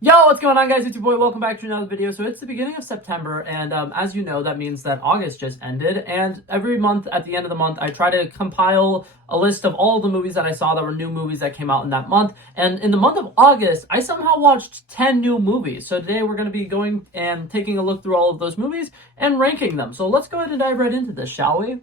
Yo, what's going on, guys? It's your boy. Welcome back to another video. So it's the beginning of September, and as you know, that means that August just ended. And every month, at the end of the month, I try to compile a list of all the movies that I saw that were new movies that came out in that month. And in the month of August, I somehow watched 10 new movies. So today we're going to be going and taking a look through all of those movies and ranking them. So let's go ahead and dive right into this, shall we?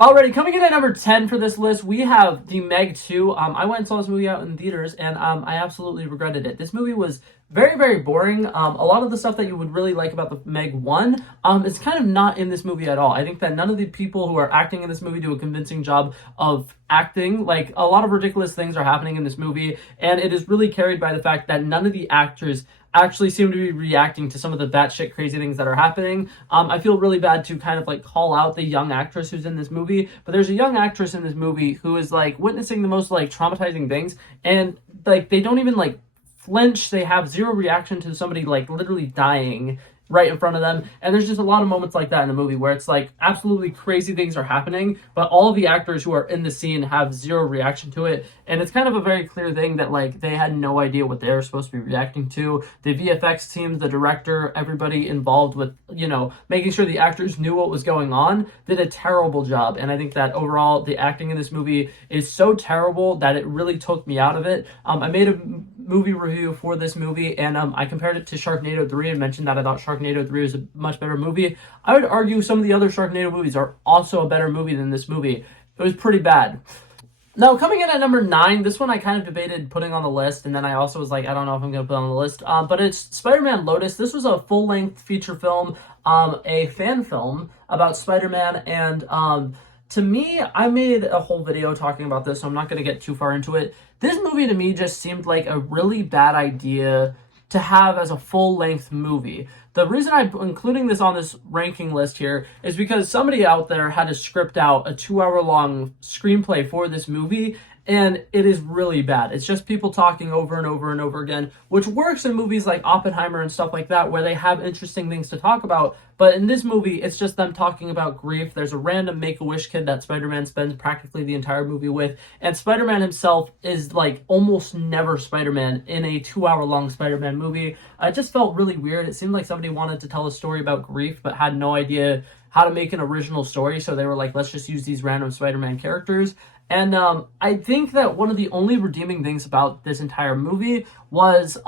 Alrighty, coming in at number 10 for this list, we have The Meg 2. I went and saw this movie out in theaters, and I absolutely regretted it. This movie was very, very boring. A lot of the stuff that you would really like about The Meg 1 is kind of not in this movie at all. I think that none of the people who are acting in this movie do a convincing job of acting. Like, a lot of ridiculous things are happening in this movie, and it is really carried by the fact that none of the actors actually seem to be reacting to some of the batshit crazy things that are happening. I feel really bad to kind of like call out the young actress who's in this movie, but there's a young actress in this movie who is like witnessing the most like traumatizing things, and like they don't even like flinch. They have zero reaction to somebody like literally dying right in front of them. And there's just a lot of moments like that in the movie where it's like absolutely crazy things are happening, but all of the actors who are in the scene have zero reaction to it. And it's kind of a very clear thing that like they had no idea what they were supposed to be reacting to. The VFX team, the director, everybody involved with, making sure the actors knew what was going on did a terrible job. And I think that overall the acting in this movie is so terrible that it really took me out of it. I made a movie review for this movie, and I compared it to Sharknado 3 and mentioned that I thought Sharknado 3 was a much better movie. I would argue some of the other Sharknado movies are also a better movie than this movie. It was pretty bad. Now, coming in at number 9, this one I kind of debated putting on the list, and then I also was like, I don't know if I'm going to put it on the list, but it's Spider-Man Lotus. This was a full-length feature film, a fan film about Spider-Man, and to me, I made a whole video talking about this, so I'm not going to get too far into it. This movie to me just seemed like a really bad idea to have as a full-length movie. The reason I'm including this on this ranking list here is because somebody out there had to script out a 2-hour-long screenplay for this movie, and it is really bad. It's just people talking over and over and over again, which works in movies like Oppenheimer and stuff like that, where they have interesting things to talk about. But in this movie, it's just them talking about grief. There's a random Make-A-Wish kid that Spider-Man spends practically the entire movie with, and Spider-Man himself is like almost never Spider-Man in a 2-hour-long Spider-Man movie. It just felt really weird. It seemed like somebody wanted to tell a story about grief, but had no idea how to make an original story, so they were like, let's just use these random Spider-Man characters. And I think that one of the only redeeming things about this entire movie was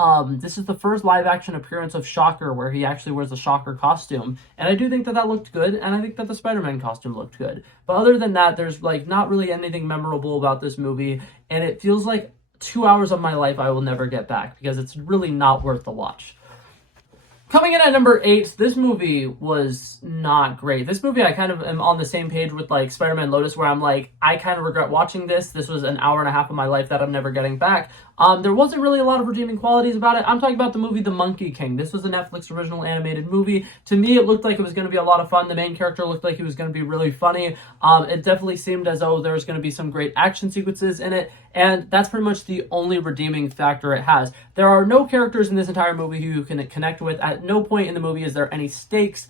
this is the first live-action appearance of Shocker, where he actually wears a Shocker costume. And I do think that that looked good, and I think that the Spider-Man costume looked good. But other than that, there's like not really anything memorable about this movie, and it feels like 2 hours of my life I will never get back, because it's really not worth the watch. Coming in at number 8, this movie was not great. This movie, I kind of am on the same page with like Spider-Man Lotus, where I'm like, I kind of regret watching this. This was an hour and a half of my life that I'm never getting back. There wasn't really a lot of redeeming qualities about it. I'm talking about the movie The Monkey King. This was a Netflix original animated movie. To me, it looked like it was going to be a lot of fun. The main character looked like he was going to be really funny. It definitely seemed as though there was going to be some great action sequences in it, and that's pretty much the only redeeming factor it has. There are no characters in this entire movie who you can connect with. At no point in the movie is there any stakes.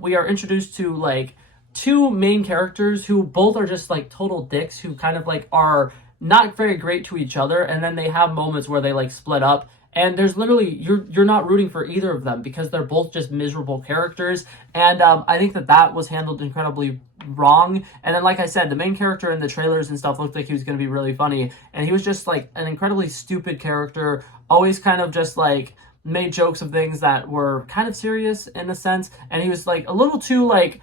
We are introduced to like 2 main characters who both are just like total dicks, who kind of like are not very great to each other, and then they have moments where they like split up, and there's literally you're not rooting for either of them because they're both just miserable characters. And I think that was handled incredibly wrong. And then, like I said, the main character in the trailers and stuff looked like he was going to be really funny, and he was just like an incredibly stupid character, always kind of just like made jokes of things that were kind of serious in a sense, and he was like a little too like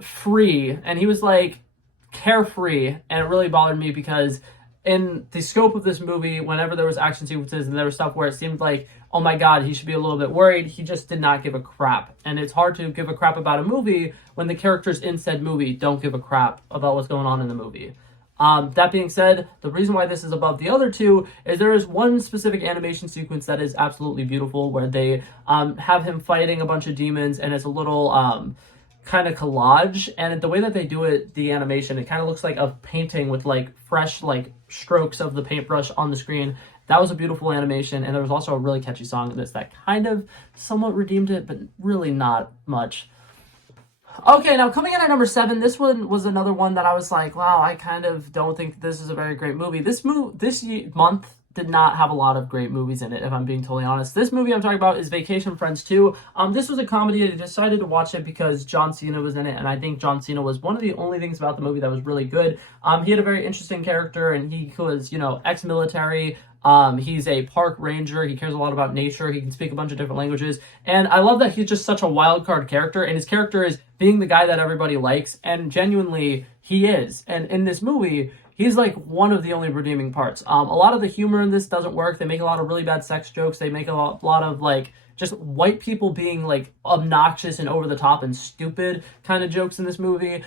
free, and he was like carefree, and it really bothered me because in the scope of this movie, whenever there was action sequences and there was stuff where it seemed like, oh my god, he should be a little bit worried, he just did not give a crap. And it's hard to give a crap about a movie when the characters in said movie don't give a crap about what's going on in the movie. That being said, the reason why this is above the other 2 is there is one specific animation sequence that is absolutely beautiful, where they have him fighting a bunch of demons, and it's a little kind of collage, and the way that they do it, the animation, it kind of looks like a painting with like fresh like strokes of the paintbrush on the screen. That was a beautiful animation, and there was also a really catchy song in this that kind of somewhat redeemed it, but really not much. Okay, now coming in at number 7, this one was another one that I was like, wow, I kind of don't think this is a very great movie. This month, did not have a lot of great movies in it, if I'm being totally honest. This movie I'm talking about is Vacation Friends 2. This was a comedy. I decided to watch it because John Cena was in it, and I think John Cena was one of the only things about the movie that was really good. He had a very interesting character, and he was, ex-military. He's a park ranger. He cares a lot about nature. He can speak a bunch of different languages. And I love that he's just such a wild card character. And his character is being the guy that everybody likes. And genuinely, he is. And in this movie, he's like one of the only redeeming parts. A lot of the humor in this doesn't work. They make a lot of really bad sex jokes. They make a lot of like just white people being like obnoxious and over the top and stupid kind of jokes in this movie.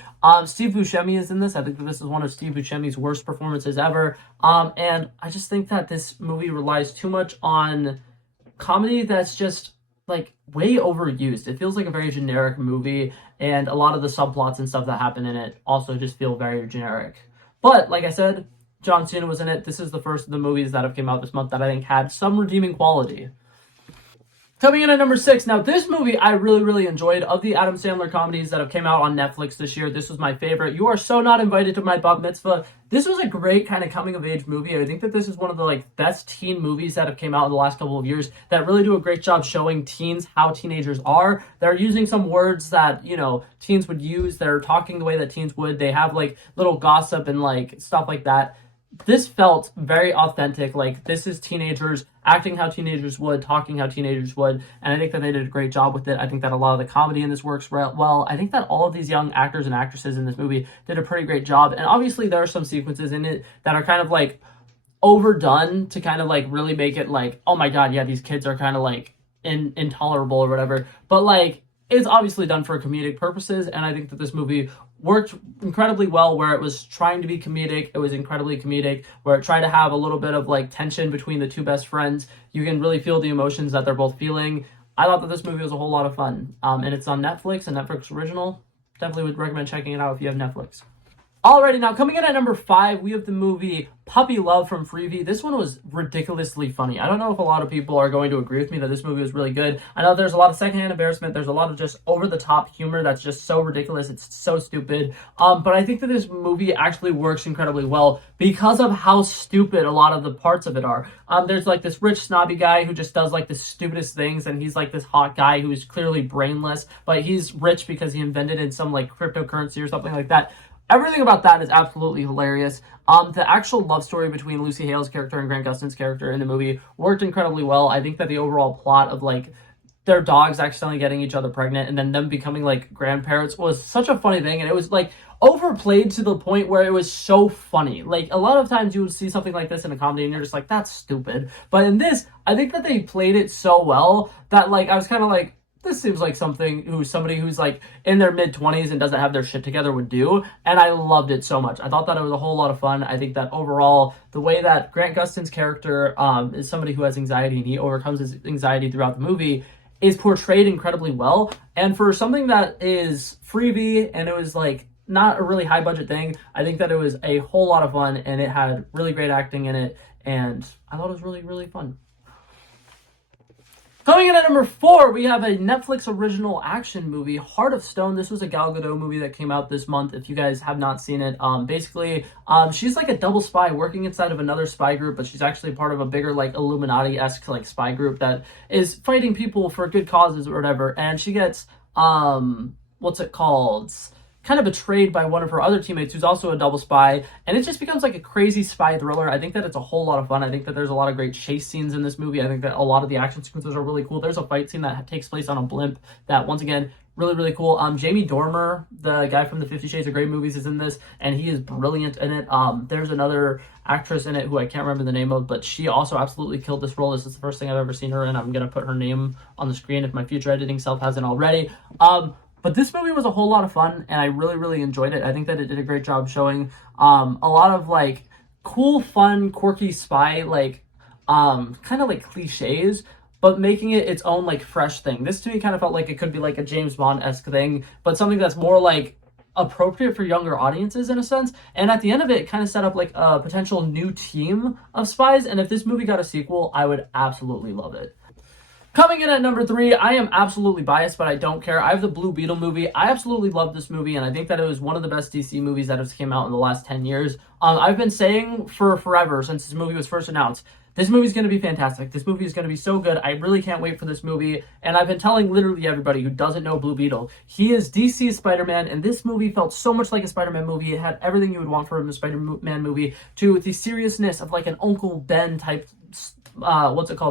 Steve Buscemi is in this. I think that this is one of Steve Buscemi's worst performances ever. And I just think that this movie relies too much on comedy that's just like way overused. It feels like a very generic movie, and a lot of the subplots and stuff that happen in it also just feel very generic. But like I said, John Cena was in it. This is the first of the movies that have came out this month that I think had some redeeming quality. Coming in at number 6. Now, this movie I really, really enjoyed. Of the Adam Sandler comedies that have came out on Netflix this year, this was my favorite. You Are So Not Invited to My Bat Mitzvah. This was a great kind of coming-of-age movie. I think that this is one of the best teen movies that have came out in the last couple of years that really do a great job showing teens how teenagers are. They're using some words that, teens would use. They're talking the way that teens would. They have, little gossip and, stuff like that. This felt very authentic. This is teenagers acting how teenagers would, talking how teenagers would, and I think that they did a great job with it. I think that a lot of the comedy in this works well. I think that all of these young actors and actresses in this movie did a pretty great job, and obviously there are some sequences in it that are kind of overdone to kind of really make it oh my god, yeah, these kids are kind of intolerable or whatever, but it's obviously done for comedic purposes, and I think that this movie worked incredibly well where it was trying to be comedic. It was incredibly comedic, where it tried to have a little bit of tension between the two best friends. You can really feel the emotions that they're both feeling. I thought that this movie was a whole lot of fun. And it's on Netflix, a Netflix original. Definitely would recommend checking it out if you have Netflix. Alrighty, now coming in at number 5, we have the movie Puppy Love from Freevee. This one was ridiculously funny. I don't know if a lot of people are going to agree with me that this movie was really good. I know there's a lot of secondhand embarrassment. There's a lot of just over-the-top humor that's just so ridiculous. It's so stupid. But I think that this movie actually works incredibly well because of how stupid a lot of the parts of it are. There's this rich snobby guy who just does the stupidest things, and he's this hot guy who's clearly brainless, but he's rich because he invented in some cryptocurrency or something like that. Everything about that is absolutely hilarious. The actual love story between Lucy Hale's character and Grant Gustin's character in the movie worked incredibly well. I think that the overall plot of their dogs accidentally getting each other pregnant and then them becoming grandparents was such a funny thing, and it was overplayed to the point where it was so funny. A lot of times you would see something like this in a comedy and you're just that's stupid. But in this, I think that they played it so well that I was kind of this seems like somebody who's in their mid-20s and doesn't have their shit together would do, and I loved it so much. I thought that it was a whole lot of fun. I think that overall, the way that Grant Gustin's character is somebody who has anxiety and he overcomes his anxiety throughout the movie is portrayed incredibly well. And for something that is Freevee and it was not a really high budget thing, I think that it was a whole lot of fun, and it had really great acting in it, and I thought it was really, really fun. Coming in at number 4, we have a Netflix original action movie, Heart of Stone. This was a Gal Gadot movie that came out this month. If you guys have not seen it, basically, she's a double spy working inside of another spy group, but she's actually part of a bigger Illuminati-esque spy group that is fighting people for good causes or whatever. And she gets what's it called? Kind of betrayed by one of her other teammates who's also a double spy, and it just becomes a crazy spy thriller. I think that it's a whole lot of fun. I think that there's a lot of great chase scenes in this movie. I think that a lot of the action sequences are really cool. There's a fight scene that takes place on a blimp that, once again, really, really cool. Jamie Dormer, the guy from the 50 Shades of Grey movies, is in this, and he is brilliant in it. There's another actress in it who I can't remember the name of, but she also absolutely killed this role. This is the first thing I've ever seen her in. I'm going to put her name on the screen if my future editing self hasn't already. But this movie was a whole lot of fun, and I really, really enjoyed it. I think that it did a great job showing a lot of cool, fun, quirky spy kind of cliches, but making it its own fresh thing. This to me kind of felt like it could be a James Bond-esque thing, but something that's more appropriate for younger audiences in a sense. And at the end of it kind of set up a potential new team of spies. And if this movie got a sequel, I would absolutely love it. Coming in at number 3, I am absolutely biased, but I don't care. I have the Blue Beetle movie. I absolutely love this movie, and I think that it was one of the best DC movies that has came out in the last 10 years. I've been saying for forever, since this movie was first announced, This movie's going to be fantastic. This movie is going to be so good. I really can't wait for this movie. And I've been telling literally everybody who doesn't know Blue Beetle, he is DC's Spider-Man, and this movie felt so much like a Spider-Man movie. It had everything you would want from a Spider-Man movie, to the seriousness of like an Uncle Ben type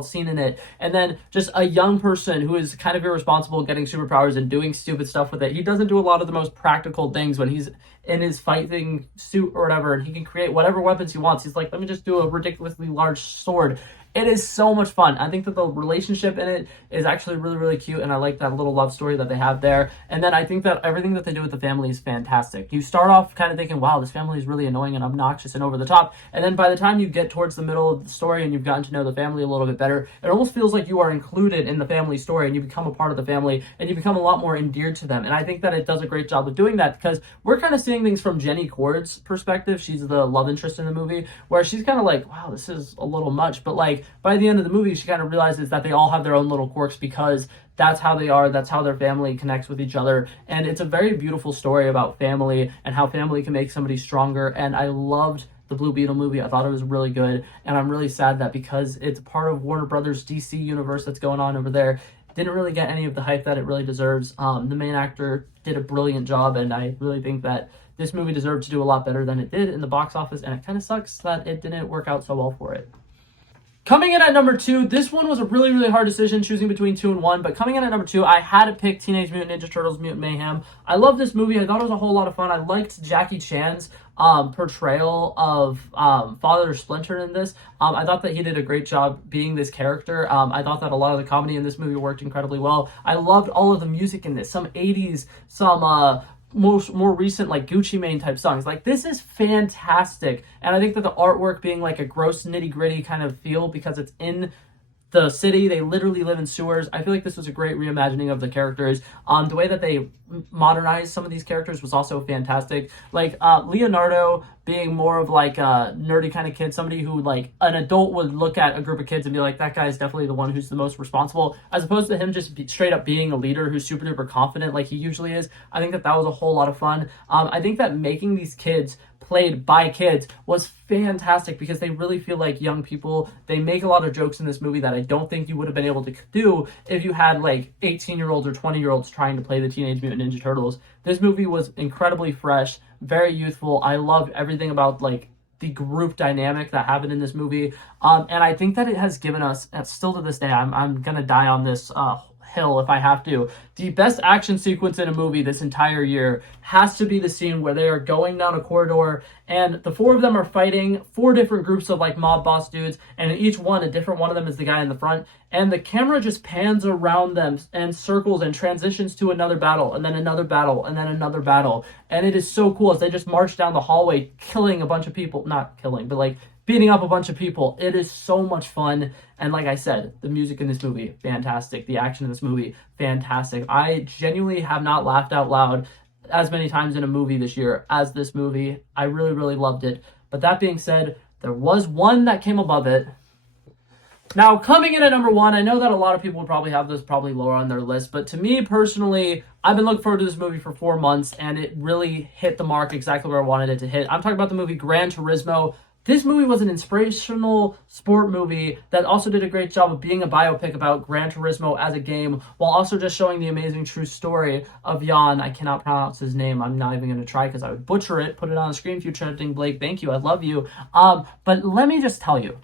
scene in it, and then just a young person who is kind of irresponsible getting superpowers and doing stupid stuff with it. He doesn't do a lot of the most practical things when he's in his fighting suit or whatever, and he can create whatever weapons he wants. He's like, let me just do a ridiculously large sword. It is so much fun. I think that the relationship in it is actually really, really cute, and I like that little love story that they have there. And then I think that everything that they do with the family is fantastic. You start off kind of thinking, wow, this family is really annoying and obnoxious and over the top. And then by the time you get towards the middle of the story and you've gotten to know the family a little bit better, it almost feels like you are included in the family story, and you become a part of the family, and you become a lot more endeared to them. And I think that it does a great job of doing that, because we're kind of seeing things from Jenny Cord's perspective. She's the love interest in the movie, where she's kind of like, wow, this is a little much. But like, by the end of the movie, she kind of realizes that they all have their own little quirks, because that's how they are, that's how their family connects with each other. And it's a very beautiful story about family and how family can make somebody stronger. And I loved the Blue Beetle movie. I thought it was really good, and I'm really sad that because it's part of Warner Brothers DC universe that's going on over there, didn't really get any of the hype that it really deserves. The main actor did a brilliant job, and I really think that this movie deserved to do a lot better than it did in the box office, and it kind of sucks that it didn't work out so well for it. Coming in at number 2, this one was a really, really hard decision choosing between 2 and 1, but coming in at number 2, I had to pick Teenage Mutant Ninja Turtles Mutant Mayhem. I love this movie. I thought it was a whole lot of fun. I liked Jackie Chan's portrayal of Father Splinter in this. I thought that he did a great job being this character. I thought that a lot of the comedy in this movie worked incredibly well. I loved all of the music in this. Some 80s, some more recent like Gucci Mane type songs. Like, this is fantastic, and I think that the artwork being like a gross nitty gritty kind of feel, because it's in the city, they literally live in sewers. I feel like this was a great reimagining of the characters. The way that they modernized some of these characters was also fantastic. Like Leonardo being more of like a nerdy kind of kid, somebody who like an adult would look at a group of kids and be like, that guy is definitely the one who's the most responsible, as opposed to him just straight up being a leader who's super duper confident like he usually is. I think that that was a whole lot of fun. I think that making these kids played by kids was fantastic, because they really feel like young people. They make a lot of jokes in this movie that I don't think you would have been able to do if you had like 18-year-olds or 20-year-olds trying to play the Teenage Mutant Ninja Turtles. This movie was incredibly fresh, very youthful. I loved everything about like the group dynamic that happened in this movie. And I think that it has given us, still to this day, I'm gonna die on this hill if I have to, the best action sequence in a movie this entire year has to be the scene where they are going down a corridor and the 4 of them are fighting 4 different groups of like mob boss dudes, and in each one, a different one of them is the guy in the front, and the camera just pans around them and circles and transitions to another battle, and then another battle, and then another battle. And it is so cool as they just march down the hallway killing a bunch of people, not killing, but like beating up a bunch of people. It is so much fun. And like I said, the music in this movie, fantastic. The action in this movie, fantastic. I genuinely have not laughed out loud as many times in a movie this year as this movie. I really, really loved it. But that being said, there was one that came above it. Now, coming in at number 1, I know that a lot of people would probably have this probably lower on their list, but to me personally, I've been looking forward to this movie for 4 months, and it really hit the mark exactly where I wanted it to hit. I'm talking about the movie Gran Turismo. This movie was an inspirational sport movie that also did a great job of being a biopic about Gran Turismo as a game, while also just showing the amazing true story of Jan. I cannot pronounce his name. I'm not even going to try because I would butcher it. Put it on the screen if you're chanting Blake. Thank you. I love you. But let me just tell you,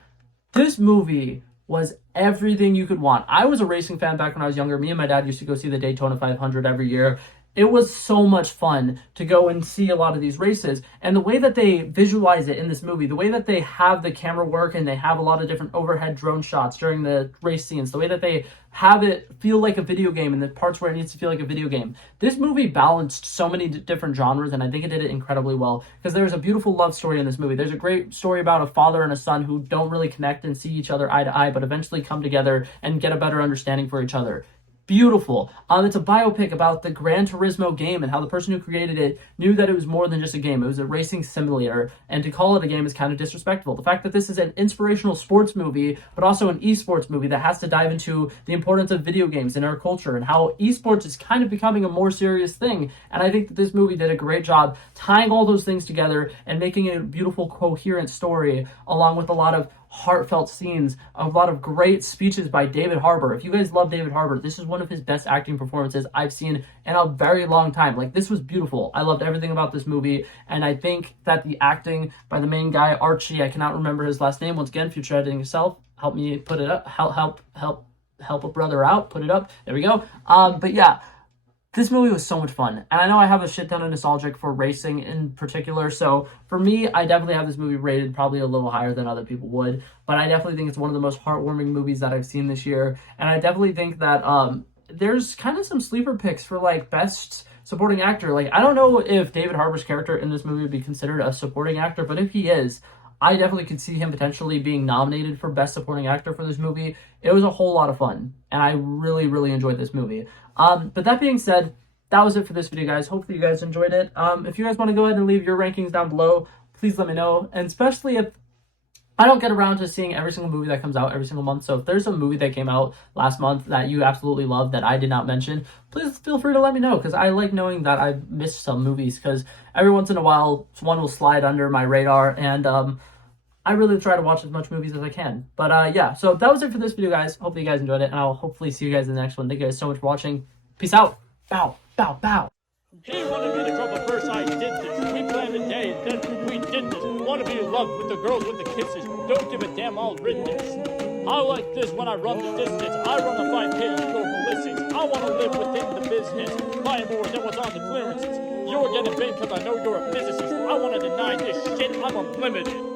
this movie was everything you could want. I was a racing fan back when I was younger. Me and my dad used to go see the Daytona 500 every year. It was so much fun to go and see a lot of these races. And the way that they visualize it in this movie, the way that they have the camera work and they have a lot of different overhead drone shots during the race scenes, the way that they have it feel like a video game and the parts where it needs to feel like a video game. This movie balanced so many different genres, and I think it did it incredibly well, because there's a beautiful love story in this movie. There's a great story about a father and a son who don't really connect and see each other eye to eye, but eventually come together and get a better understanding for each other. Beautiful. It's a biopic about the Gran Turismo game and how the person who created it knew that it was more than just a game. It was a racing simulator, and to call it a game is kind of disrespectful. The fact that this is an inspirational sports movie, but also an esports movie that has to dive into the importance of video games in our culture and how esports is kind of becoming a more serious thing. And I think that this movie did a great job tying all those things together and making a beautiful, coherent story, along with a lot of heartfelt scenes, a lot of great speeches by David Harbour. If you guys love David Harbour, this is one of his best acting performances I've seen in a very long time. Like, this was beautiful. I loved everything about this movie, and I think that the acting by the main guy, Archie, I cannot remember his last name. Once again, future editing yourself, help me put it up, help a brother out, put it up. There we go. But yeah, this movie was so much fun, and I know I have a shit ton of nostalgic for racing in particular, so for me, I definitely have this movie rated probably a little higher than other people would, but I definitely think it's one of the most heartwarming movies that I've seen this year, and I definitely think that there's kind of some sleeper picks for, like, best supporting actor. Like, I don't know if David Harbour's character in this movie would be considered a supporting actor, but if he is, I definitely could see him potentially being nominated for Best Supporting Actor for this movie. It was a whole lot of fun, and I really, really enjoyed this movie. But that being said, that was it for this video, guys. Hopefully you guys enjoyed it. If you guys want to go ahead and leave your rankings down below, please let me know. And especially if I don't get around to seeing every single movie that comes out every single month. So if there's a movie that came out last month that you absolutely love that I did not mention, please feel free to let me know, because I like knowing that I've missed some movies, because every once in a while one will slide under my radar, and I really try to watch as much movies as I can. But yeah, so that was it for this video, guys. Hopefully you guys enjoyed it, and I'll hopefully see you guys in the next one. Thank you guys so much for watching. Peace out. Bow, bow, bow. He wanted me to trouble first, I did this. We planned a day, then we did this. Wanna be in love with the girls with the kisses. Don't give a damn, I'll rid this. I like this when I run the distance. I run the 5K, you go ballistics. I wanna live within the business. Buy more than what's on the clearances. You're getting big because I know you're a physicist. I wanna deny this shit, I'm unlimited.